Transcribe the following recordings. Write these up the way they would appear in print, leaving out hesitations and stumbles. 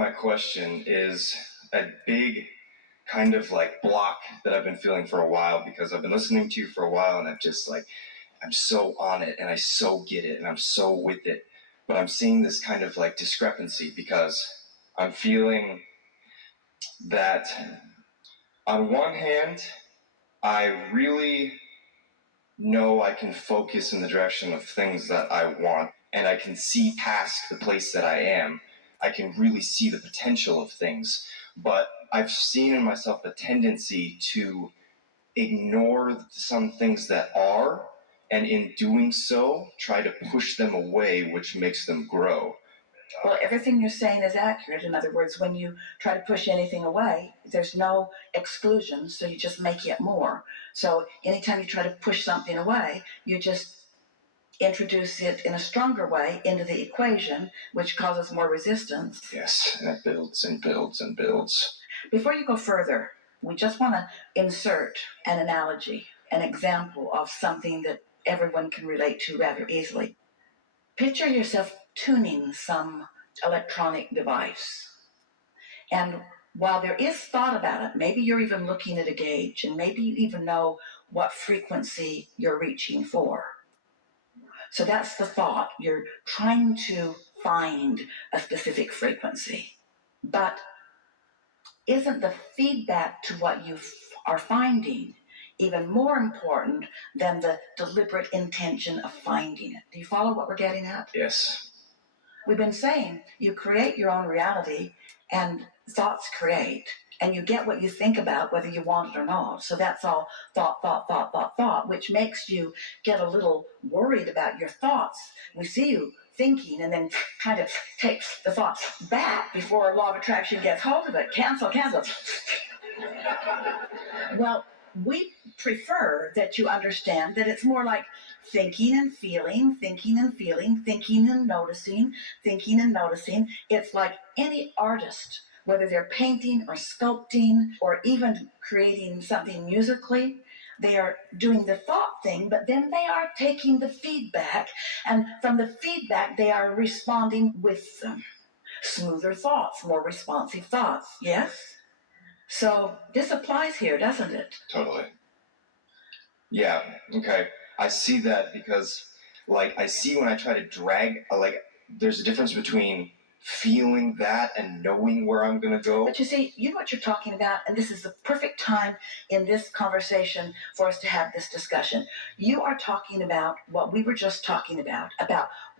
my question is a big kind of like block that I've been feeling for a while, because I've been listening to you for a while and I'm so on it and I so get it and I'm so with it. But I'm seeing this kind of like discrepancy, because I'm feeling that on one hand, I really know I can focus in the direction of things that I want, and I can see past the place that I am. I can really see the potential of things, but I've seen in myself a tendency to ignore some things that are, and in doing so, try to push them away, which makes them grow. Well, everything you're saying is accurate. In other words, when you try to push anything away, there's no exclusion, so you just make it more. So anytime you try to push something away, you just introduce it in a stronger way into the equation, which causes more resistance. Yes, and it builds and builds and builds. Before you go further, we just want to insert an analogy, an example of something that everyone can relate to rather easily. Picture yourself tuning some electronic device. And while there is thought about it, maybe you're even looking at a gauge, and maybe you even know what frequency you're reaching for. So that's the thought. You're trying to find a specific frequency. But isn't the feedback to what you are finding even more important than the deliberate intention of finding it? Do you follow what we're getting at? Yes. We've been saying you create your own reality, and thoughts create, and you get what you think about whether you want it or not. So that's all thought, which makes you get a little worried about your thoughts. We see you thinking and then kind of takes the thoughts back before law of attraction gets hold of it. Cancel. Well, we prefer that you understand that it's more like thinking and feeling, thinking and noticing. It's like any artist, whether they're painting or sculpting or even creating something musically, they are doing the thought thing, but then they are taking the feedback, and from the feedback, they are responding with them. Smoother thoughts, more responsive thoughts, yes? So this applies here, doesn't it? Totally. Yeah, okay. I see that because, I see when I try to drag, there's a difference between feeling that and knowing where I'm going to go. But you see, you know what you're talking about, and this is the perfect time in this conversation for us to have this discussion. You are talking about what we were just talking about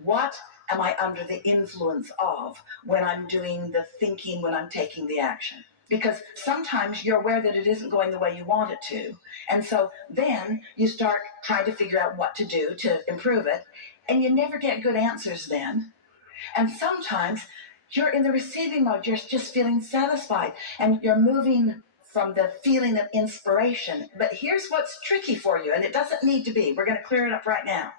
what am I under the influence of when I'm doing the thinking, when I'm taking the action. Because sometimes you're aware that it isn't going the way you want it to. And so then you start trying to figure out what to do to improve it. And you never get good answers then. And sometimes you're in the receiving mode. You're just feeling satisfied. And you're moving from the feeling of inspiration. But here's what's tricky for you. And it doesn't need to be. We're going to clear it up right now.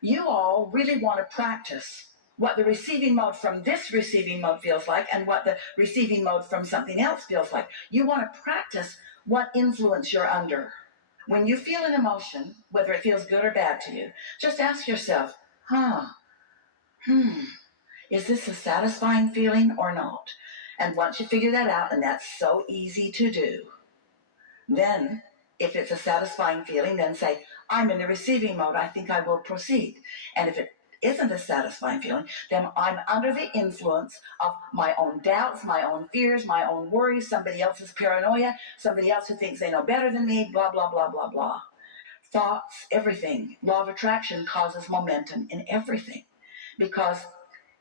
You all really want to practice what the receiving mode from this receiving mode feels like and what the receiving mode from something else feels like. You want to practice what influence you're under. When you feel an emotion, whether it feels good or bad to you, just ask yourself, is this a satisfying feeling or not? And once you figure that out, and that's so easy to do, then if it's a satisfying feeling, then say, I'm in the receiving mode, I think I will proceed. And if it isn't a satisfying feeling, then I'm under the influence of my own doubts, my own fears, my own worries, somebody else's paranoia, somebody else who thinks they know better than me, blah, blah, blah, blah, blah. Thoughts, everything. Law of attraction causes momentum in everything. Because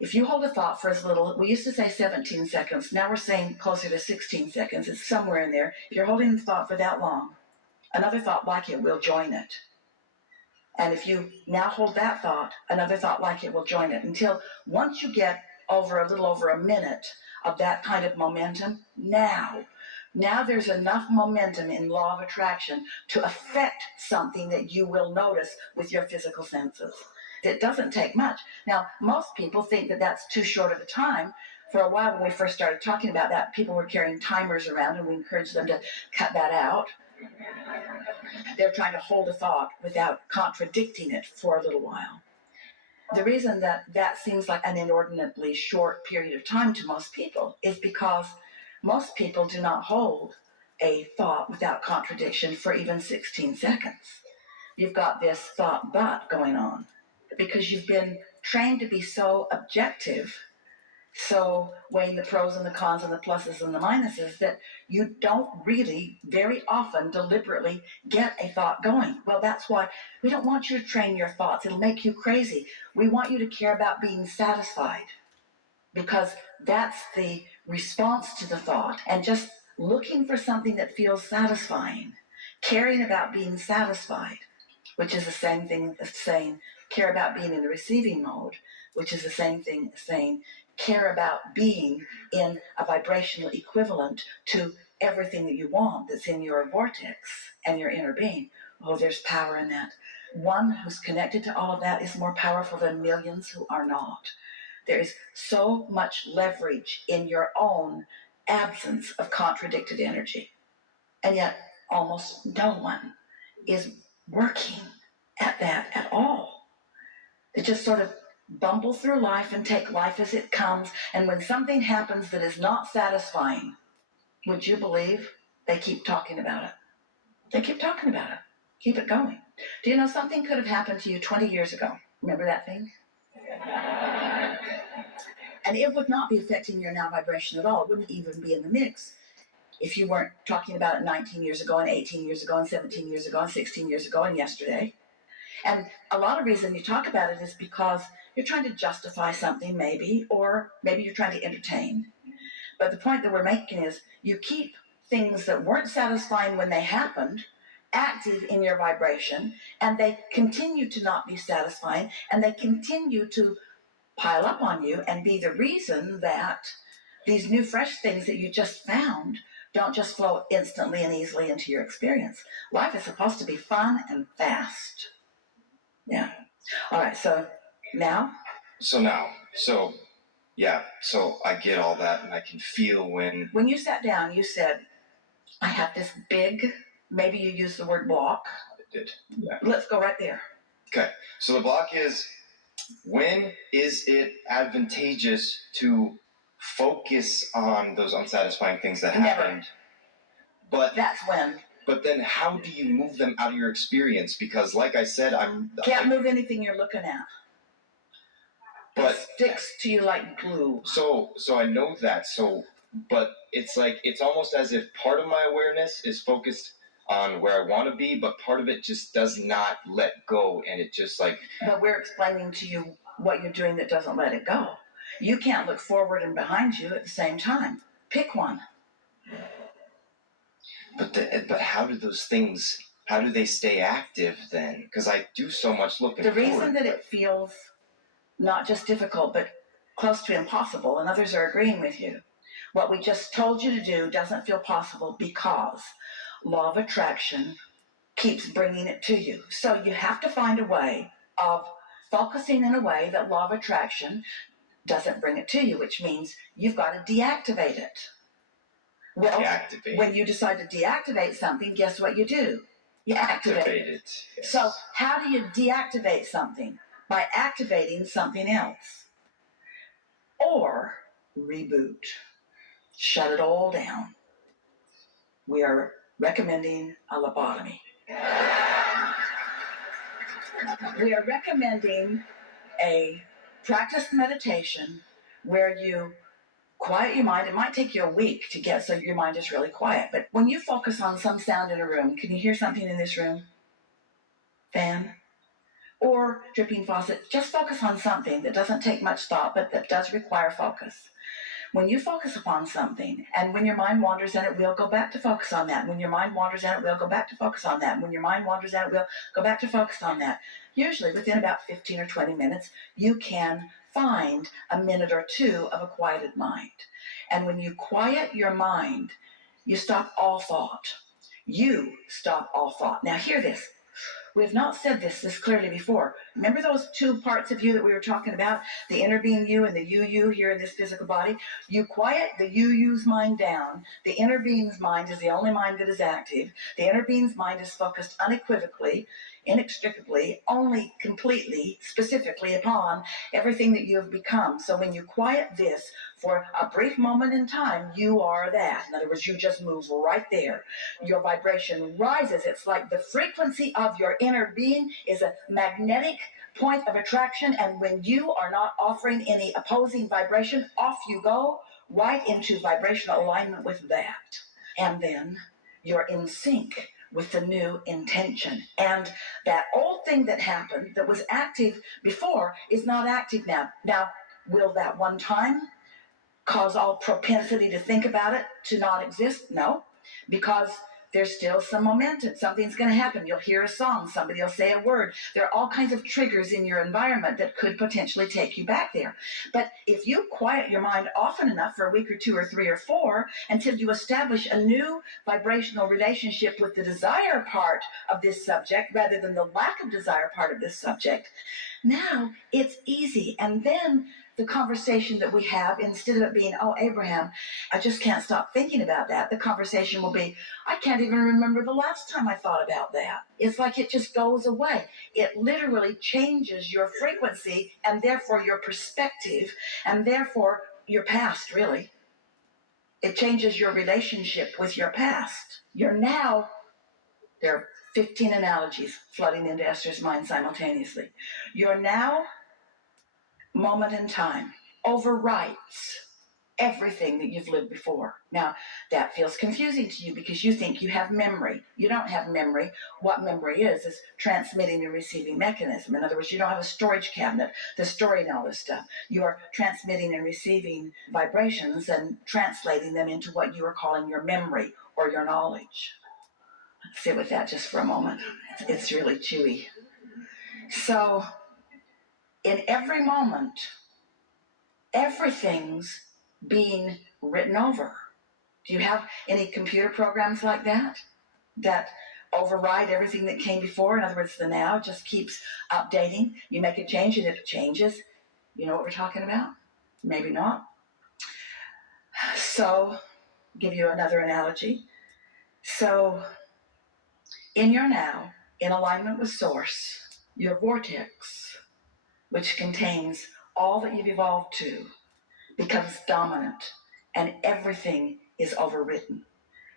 if you hold a thought for as little, we used to say 17 seconds, now we're saying closer to 16 seconds, it's somewhere in there. If you're holding the thought for that long, another thought like it will join it. And if you now hold that thought, another thought like it will join it, until once you get a little over a minute of that kind of momentum, now there's enough momentum in law of attraction to affect something that you will notice with your physical senses. It doesn't take much. Now, most people think that that's too short of a time. For a while, when we first started talking about that, people were carrying timers around, and we encouraged them to cut that out. They're trying to hold a thought without contradicting it for a little while. The reason that seems like an inordinately short period of time to most people is because most people do not hold a thought without contradiction for even 16 seconds. You've got this thought but going on because you've been trained to be so objective, so weighing the pros and the cons and the pluses and the minuses, that you don't really very often deliberately get a thought going. Well, that's why we don't want you to train your thoughts. It'll make you crazy. We want you to care about being satisfied, because that's the response to the thought, and just looking for something that feels satisfying, caring about being satisfied, which is the same thing as saying care about being in the receiving mode, which is the same thing as saying care about being in a vibrational equivalent to everything that you want that's in your vortex and your inner being. Oh, there's power in that. One who's connected to all of that is more powerful than millions who are not. There is so much leverage in your own absence of contradicted energy. And yet almost no one is working at that at all. They just sort of bumble through life and take life as it comes. And when something happens that is not satisfying, would you believe they keep talking about it? They keep talking about it. Keep it going. Do you know something could have happened to you 20 years ago? Remember that thing? And it would not be affecting your now vibration at all. It wouldn't even be in the mix if you weren't talking about it 19 years ago and 18 years ago and 17 years ago and 16 years ago and yesterday. And a lot of reason you talk about it is because you're trying to justify something maybe, or maybe you're trying to entertain. But the point that we're making is you keep things that weren't satisfying when they happened active in your vibration, and they continue to not be satisfying, and they continue to pile up on you and be the reason that these new fresh things that you just found don't just flow instantly and easily into your experience. Life is supposed to be fun and fast. Yeah. All right. So I get all that, and I can feel when you sat down, you said, I have this big, maybe you used the word block. I did. Yeah. Let's go right there. Okay. So the block is, when is it advantageous to focus on those unsatisfying things that happened? But that's when. But then how do you move them out of your experience? Because like I said, Can't move anything you're looking at. But it sticks to you like glue. So I know that. But it's like, it's almost as if part of my awareness is focused on where I want to be, but part of it just does not let go, and it just like... But we're explaining to you what you're doing that doesn't let it go. You can't look forward and behind you at the same time. Pick one. But how do those things, how do they stay active then? Because I do so much looking forward. The reason that it feels not just difficult, but close to impossible, and others are agreeing with you, what we just told you to do doesn't feel possible because law of attraction keeps bringing it to you. So you have to find a way of focusing in a way that law of attraction doesn't bring it to you, which means you've got to deactivate it. Well, when you decide to deactivate something, guess what you do? You activate it. Yes. So how do you deactivate something? By activating something else. Or reboot. Shut it all down. We are recommending a lobotomy. We are recommending a practiced meditation where you quiet your mind. It might take you a week to get so your mind is really quiet. But when you focus on some sound in a room, can you hear something in this room? Fan? Or dripping faucet? Just focus on something that doesn't take much thought, but that does require focus. When you focus upon something, and when your mind wanders in it, we'll go back to focus on that. When your mind wanders in it, we'll go back to focus on that. When your mind wanders in it, we'll go back to focus on that. Usually within about 15 or 20 minutes, you can find a minute or two of a quieted mind. And when you quiet your mind, you stop all thought. You stop all thought. Now hear this. We have not said this clearly before. Remember those two parts of you that we were talking about? The inner being you and the you here in this physical body? You quiet the you's mind down. The inner being's mind is the only mind that is active. The inner being's mind is focused unequivocally, inextricably, only completely, specifically upon everything that you have become. So when you quiet this for a brief moment in time, you are that. In other words, you just move right there. Your vibration rises. It's like the frequency of your inner being is a magnetic point of attraction, and when you are not offering any opposing vibration, off you go right into vibrational alignment with that. And then you're in sync with the new intention. And that old thing that happened that was active before is not active now. Now, will that one time cause all propensity to think about it to not exist? No, because there's still some momentum. Something's going to happen. You'll hear a song. Somebody will say a word. There are all kinds of triggers in your environment that could potentially take you back there. But if you quiet your mind often enough for a week or two or three or four until you establish a new vibrational relationship with the desire part of this subject rather than the lack of desire part of this subject, now it's easy. And then the conversation that we have, instead of it being, oh, Abraham, I just can't stop thinking about that, the conversation will be, I can't even remember the last time I thought about that. It's like it just goes away. It literally changes your frequency and therefore your perspective and therefore your past, really. It changes your relationship with your past. You're now, there are 15 analogies flooding into Esther's mind simultaneously. You're now moment in time overwrites everything that you've lived before. Now, that feels confusing to you because you think you have memory. You don't have memory. What memory is transmitting and receiving mechanism. In other words, you don't have a storage cabinet that's storing all this stuff. You are transmitting and receiving vibrations and translating them into what you are calling your memory or your knowledge. Sit with that just for a moment. It's really chewy. So, in every moment, everything's being written over. Do you have any computer programs like that override everything that came before? In other words, the now just keeps updating. You make a change and it changes. You know what we're talking about? Maybe not. So, give you another analogy. So, in your now, in alignment with Source, your vortex, which contains all that you've evolved to, becomes dominant and everything is overwritten.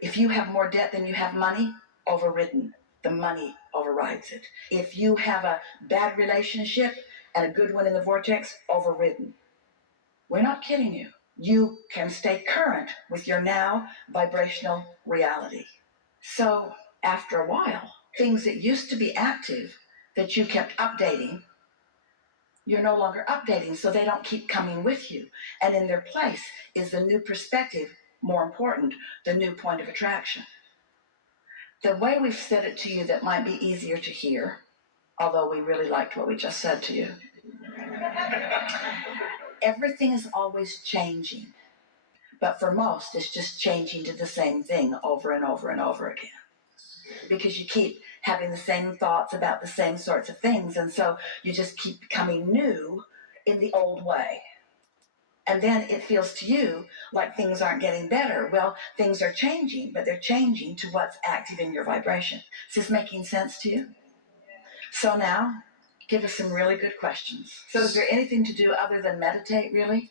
If you have more debt than you have money, overridden. The money overrides it. If you have a bad relationship and a good one in the vortex, overridden. We're not kidding you. You can stay current with your now vibrational reality. So after a while, things that used to be active that you kept updating, you're no longer updating, so they don't keep coming with you. And in their place is the new perspective, more important, the new point of attraction. The way we've said it to you that might be easier to hear, although we really liked what we just said to you, everything is always changing. But for most, it's just changing to the same thing over and over and over again. Because you keep having the same thoughts about the same sorts of things, and so you just keep becoming new in the old way. And then it feels to you like things aren't getting better. Well, things are changing, but they're changing to what's active in your vibration. Is this making sense to you? So now, give us some really good questions. So is there anything to do other than meditate, really?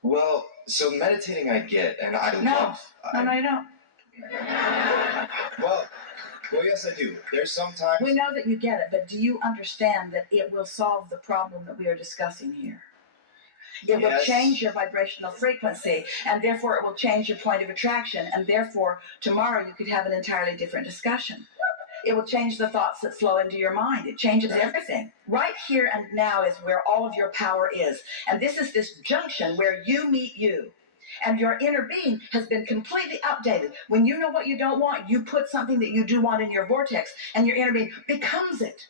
Well, so meditating I get, and I love... No, you don't. Well, yes, I do. There's sometimes... We know that you get it, but do you understand that it will solve the problem that we are discussing here? It will change your vibrational frequency, and therefore it will change your point of attraction, and therefore tomorrow you could have an entirely different discussion. It will change the thoughts that flow into your mind. It changes everything. Right here and now is where all of your power is. And this is this junction where you meet you. And your inner being has been completely updated. When you know what you don't want, you put something that you do want in your vortex, and your inner being becomes it.